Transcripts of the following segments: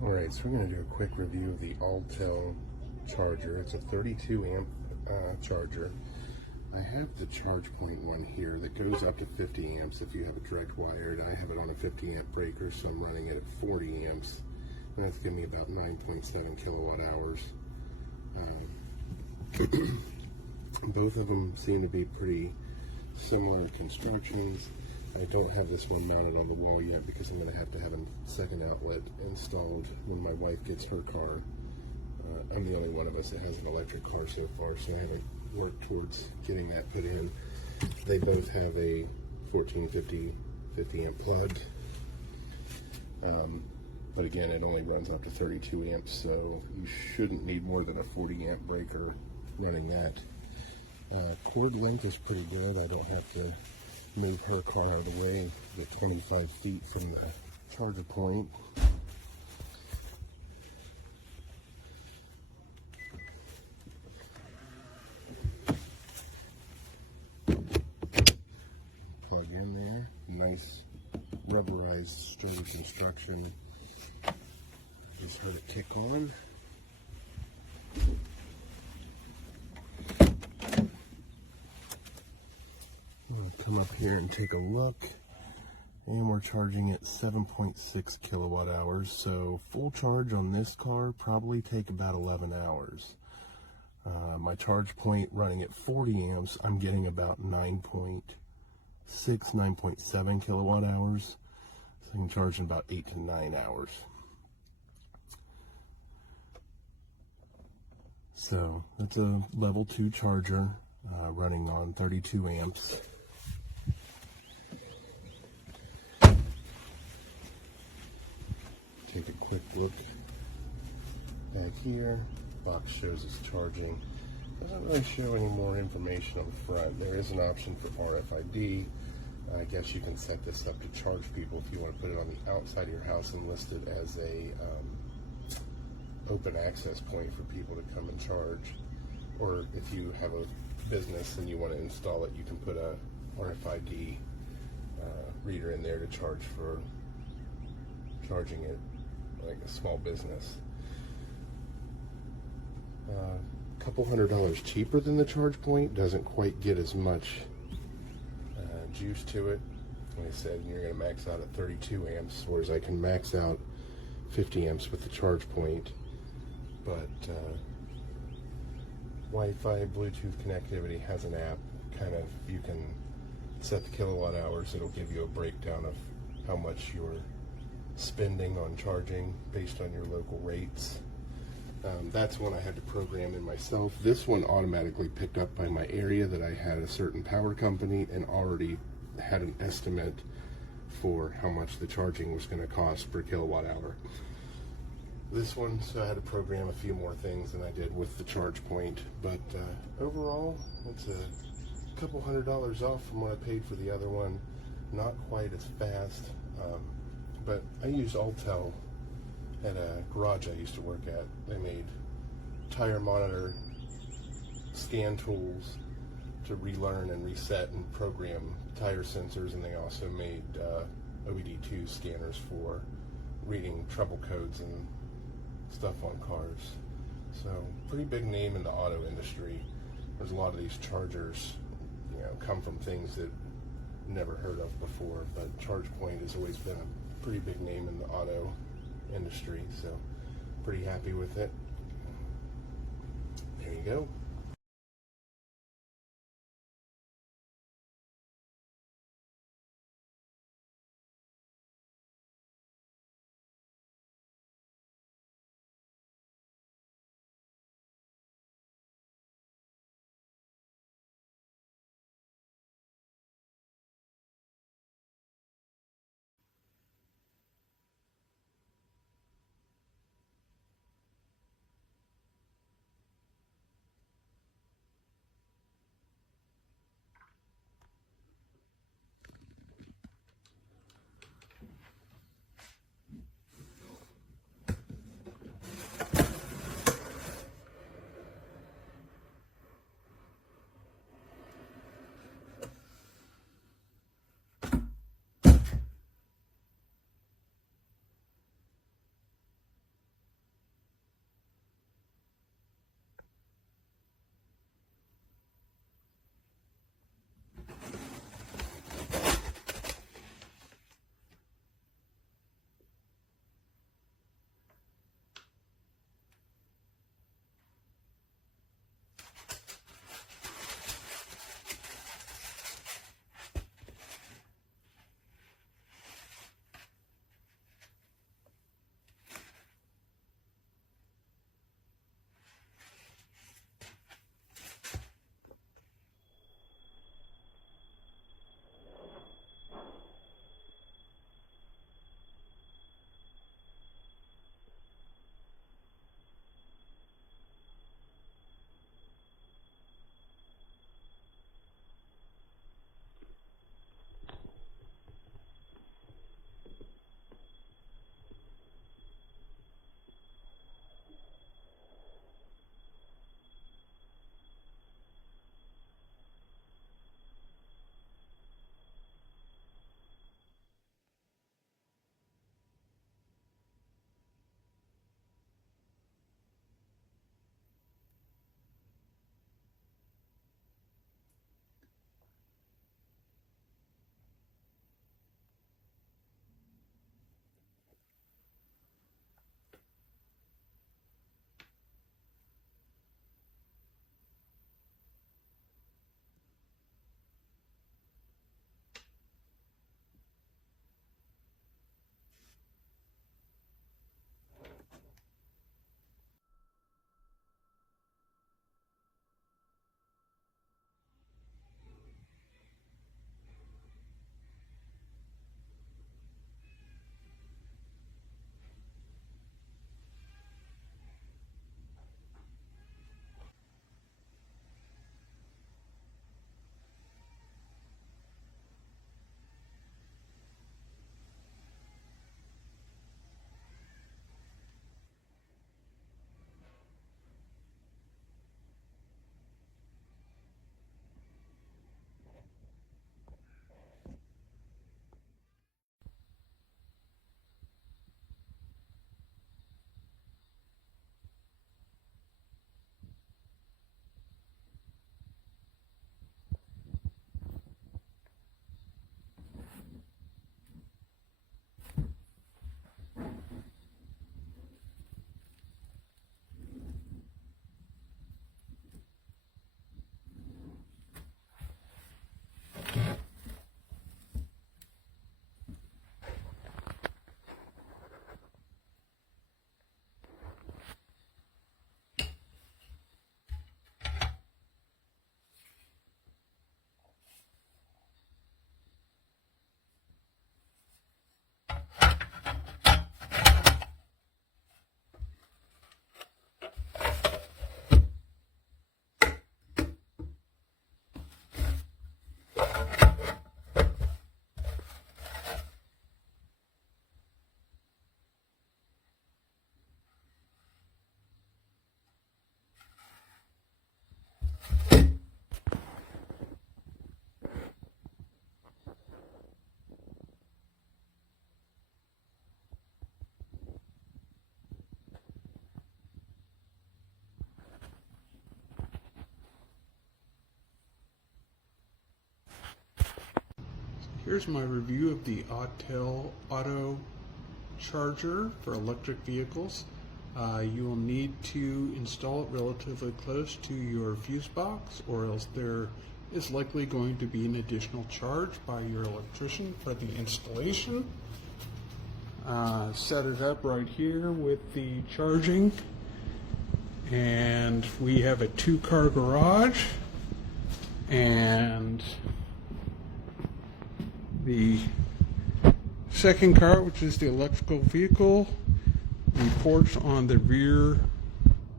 Alright, so we're going to do a quick review of the Autel charger. It's a 32 amp charger. I have the charge point one here that goes up to 50 amps if you have it direct wired. I have it on a 50 amp breaker, so I'm running it at 40 amps, and that's giving me about 9.7 kilowatt hours. Both of them seem to be pretty similar constructions. I don't have this one mounted on the wall yet because I'm going to have a second outlet installed when my wife gets her car. I'm the only one of us that has an electric car so far, so I haven't worked towards getting that put in. They both have a 1450 50 amp plug, but again, it only runs up to 32 amps, so you shouldn't need more than a 40 amp breaker running that. Cord length is pretty good. I don't have to move her car out of the way. Get 25 feet from the charger point. Plug in there. Nice rubberized sturdy construction. Just heard it kick on. Come up here and take a look, and we're charging at 7.6 kilowatt hours, so full charge on this car probably take about 11 hours. My charge point running at 40 amps, I'm getting about 9.6, 9.7 kilowatt hours, so I can charge in about 8 to 9 hours. So that's a level 2 charger running on 32 amps. Take a quick look back here. Box shows it's charging. Doesn't really show any more information on the front. There is an option for RFID. I guess you can set this up to charge people if you want to put it on the outside of your house and list it as a open access point for people to come and charge. Or if you have a business and you want to install it, you can put a RFID reader in there to charge for charging it like a small business. A couple $100 cheaper than the charge point, doesn't quite get as much juice to it. Like I said, you're going to max out at 32 amps, whereas I can max out 50 amps with the charge point. But Wi-Fi, Bluetooth connectivity has an app. You can set the kilowatt hours. It'll give you a breakdown of how much you're spending on charging based on your local rates. That's one I had to program in myself. This one automatically picked up by my area that I had a certain power company and already had an estimate for how much the charging was going to cost per kilowatt hour. This one, so I had to program a few more things than I did with the charge point, but overall it's a couple $100 off from what I paid for the other one. Not quite as fast, but I used Autel at a garage I used to work at. They made tire monitor scan tools to relearn and reset and program tire sensors, and they also made OBD2 scanners for reading trouble codes and stuff on cars. So pretty big name in the auto industry. There's a lot of these chargers, come from things that never heard of before, but ChargePoint has always been a pretty big name in the auto industry, so pretty happy with it. There you go. Here's my review of the Autel charger for electric vehicles. You will need to install it relatively close to your fuse box, or else there is likely going to be an additional charge by your electrician for the installation. Set it up right here with the charging, and we have a 2-car garage, and the second car, which is the electrical vehicle, reports on the rear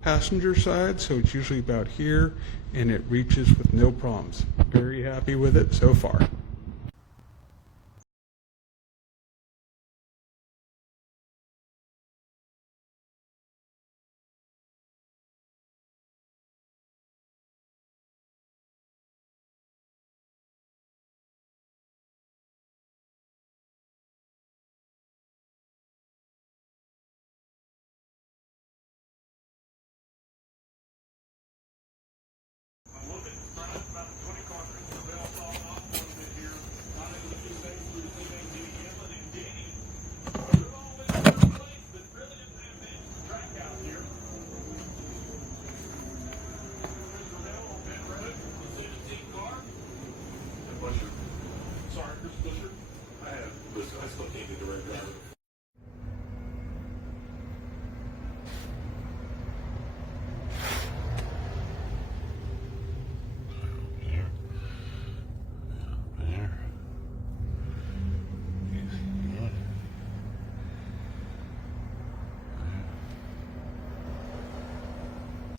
passenger side, so it's usually about here, and it reaches with no problems. Very happy with it so far. Sorry, Mr. Busher. I still can't get the right driver.